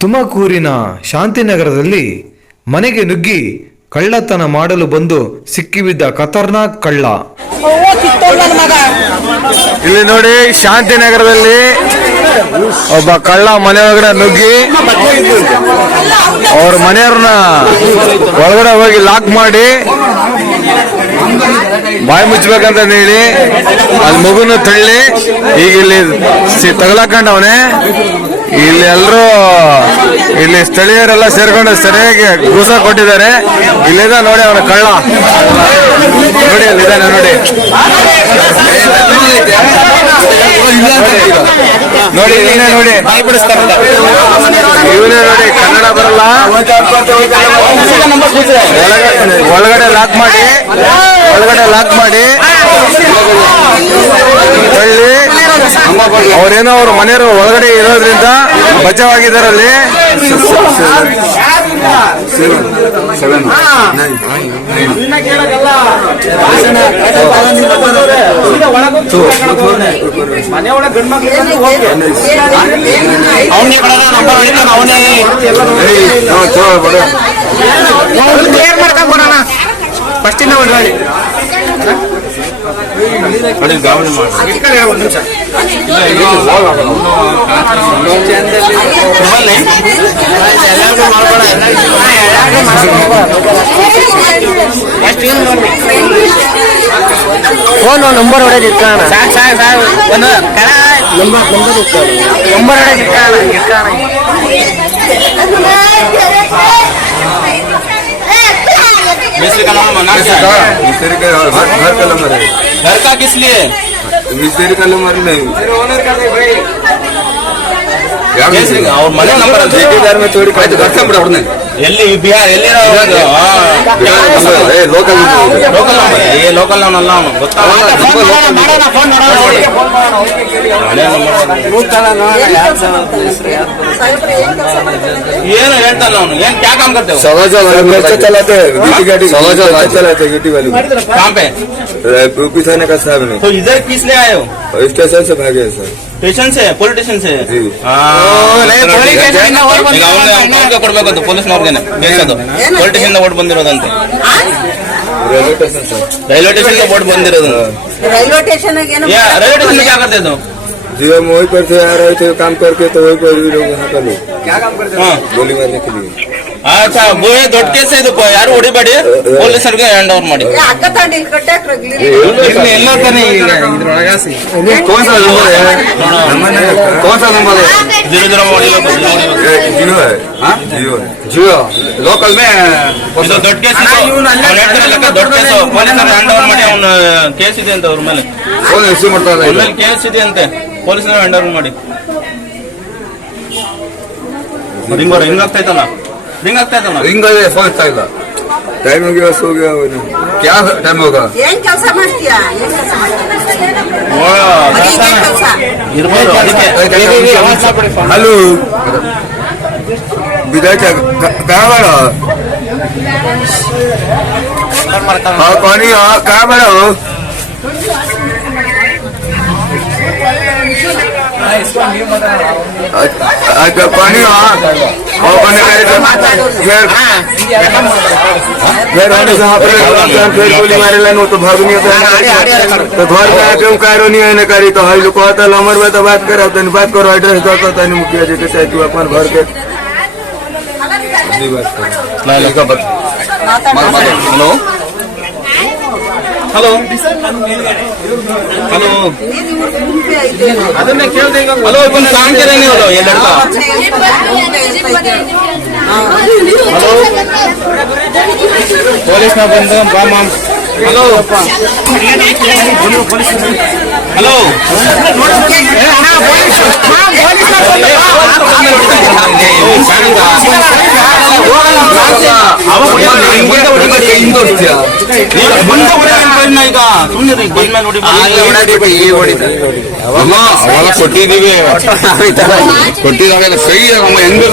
ತುಮಕೂರಿನ ಶಾಂತಿನಗರದಲ್ಲಿ ಮನೆಗೆ ನುಗ್ಗಿ ಕಳ್ಳತನ ಮಾಡಲು ಬಂದು ಸಿಕ್ಕಿಬಿದ್ದ ಖತರ್ನಾಕ್ ಕಳ್ಳ. ಇಲ್ಲಿ ನೋಡಿ, ಶಾಂತಿನಗರದಲ್ಲಿ ಒಬ್ಬ ಕಳ್ಳ ಮನೆ ಒಳಗಡೆ ನುಗ್ಗಿ ಅವ್ರ ಮನೆಯವ್ರನ್ನ ಒಳಗಡೆ ಹೋಗಿ ಲಾಕ್ ಮಾಡಿ ಬಾಯಿ ಮುಚ್ಚಬೇಕಂತ ಹೇಳಿ ಅಲ್ಲಿ ಮಗುನ ತಳ್ಳಿ ಈಗ ಇಲ್ಲಿ ತಗಲಾಕೊಂಡವನೇ. ಇಲ್ಲಿ ಎಲ್ಲರೂ ಇಲ್ಲಿ ಸ್ಥಳೀಯರೆಲ್ಲ ಸೇರ್ಕೊಂಡು ಸರಿಯಾಗಿ ಗೂಸ ಕೊಟ್ಟಿದ್ದಾರೆ. ಇಲ್ಲಿದ ನೋಡಿ ಅವನ ಕಳ್ಳ, ನೋಡಿ ಅಲ್ಲಿದ್ದಾನೆ ನೋಡಿ ನೋಡಿ ಇವನೇ ನೋಡಿ ಇವನೇ ನೋಡಿ, ಕನ್ನಡ ಬರಲ್ಲ, ಒಳಗಡೆ ಲಾಕ್ ಮಾಡಿ ತಳ್ಳಿ ಅವ್ರೇನೋ ಅವ್ರ ಮನೆಯವರು ಒಳಗಡೆ ಇರೋದ್ರಿಂದ ಬಚಾವಾಗಿದ್ದಾರಲ್ಲಿ. ಫೋನ್ ನಂಬರ್ ಹೊಡೆದಿರ್ತಾನ, ನಂಬರ್ ಹೊಡೆದಿರ್ತಾನ. घर का किस लिए? मिस्त्री का नंबर नहीं, ಅವ್ರ ಮನೆ ನಂಬರ್ में थोड़ी ಎಲ್ಲಿ ಬಿಹಾರ್ ಎಲ್ಲಿ ಲೋಕಲ್ ಅವನಲ್ಲ ಅವನು ಏನು ಹೇಳ್ತಾನ ಅವನು, ಏನ್ ಕ್ಯಾ ಕಾಮ್ ಕರ್ತೆ चलाते गिट्टी वाली काम पे यूपी थाने का साहब ने. तो इधर किस लिए आए हो? स्टेशन से भागे सर. स्टेशन से, पुलिस स्टेशन से. ಕೊಡ್ಬೇಕಂತ ಪೊಲೀಸ್ನವ್ರಿಗೇನೆ ಕೇಸದು, ಪೊಲಿಸ್ ಸ್ಟೇಷನ್ ಓಟ್ ಬಂದಿರೋದಂತೆ. ರೈಲ್ವೆ ಸ್ಟೇಷನ್ ಓಟ್ ಬಂದಿರೋದು. रैलवे स्टेशन क्या करते थे? जी हम वहीं पर से आ रहे थे काम करके, तो वहीं पर भी लोग यहाँ का लोग क्या काम करते हैं गोली मारने के लिए. अच्छा, वो ದೊಡ್ಡ ಕೇಸ್ ಇದು, ಯಾರು ಹೊಡಿಬೇಡಿ, ಪೊಲೀಸರಿಗೆ ಹ್ಯಾಂಡ್ ಓವರ್ ಮಾಡಿ. ಎಲ್ಲ ತಾನೆ ಇದ್ರೊಳಗಾಸಿ कौन सा नंबर है? ಧೀರೆ ಹೊಡಿಬೇಕು. जियो है, जियो लोकल में ಇದು ದೊಡ್ಡ ಕೇಸ್, ದೊಡ್ಡ ಕೇಸ್, ಪೊಲೀಸರು ಹ್ಯಾಂಡ್ ಓವರ್ ಮಾಡಿ. ಅವನು ಕೇಸ್ ಇದೆ ಅಂತ ಅವ್ರ ಮೇಲೆ, ರಿಸೀವ್ ಮಾಡ್ತಾ ಅವ್ರ ಮೇಲೆ ಕೇಸ್ ಇದೆ ಅಂತೆ, ಪೊಲೀಸರು ಹ್ಯಾಂಡ್ ಓವರ್ ಮಾಡಿ. ರಿಂಗ್ ಆಗ್ತೈತಲ್ಲ, रिंग फोन चाहिए. टाइम हो गया, सो गया. क्या टाइम होगा? ಇರ್ಬೋದು ಅದಕ್ಕೆ. हेलो विधायक कहाँ बड़ा? हाँ पानी, हाँ कहाँ बड़ा हो? अच्छा पानी, हाँ और पानी फिर गोली मारे लो तो भाग नहीं होता, तो घर में आके कारो नहीं है करी, तो हई लोग कहता नंबर में तो बात करो, तनी बात करो, एड्रेस दो तो तनी मुखिया जी के साथ अपन घर के हेलो हेलो हेलो ಅದನ್ನೇ ಕೇಳ್ದೆ ಈಗ. ಹಲೋ ಒಂದು ಸಾಂಗ್ ಕೇಳಿ ನೀವು ये लड़का. ಹಲೋ ಪೊಲೀಸ್ ನ ಬಂದ ಬಾಮ್. ಹಲೋ ಹಲೋ ಕೊಟ್ಟಿದ್ದೀವಿ, ಕೊಟ್ಟಿದಾಗ ಸೈ ಹೆಂಗ್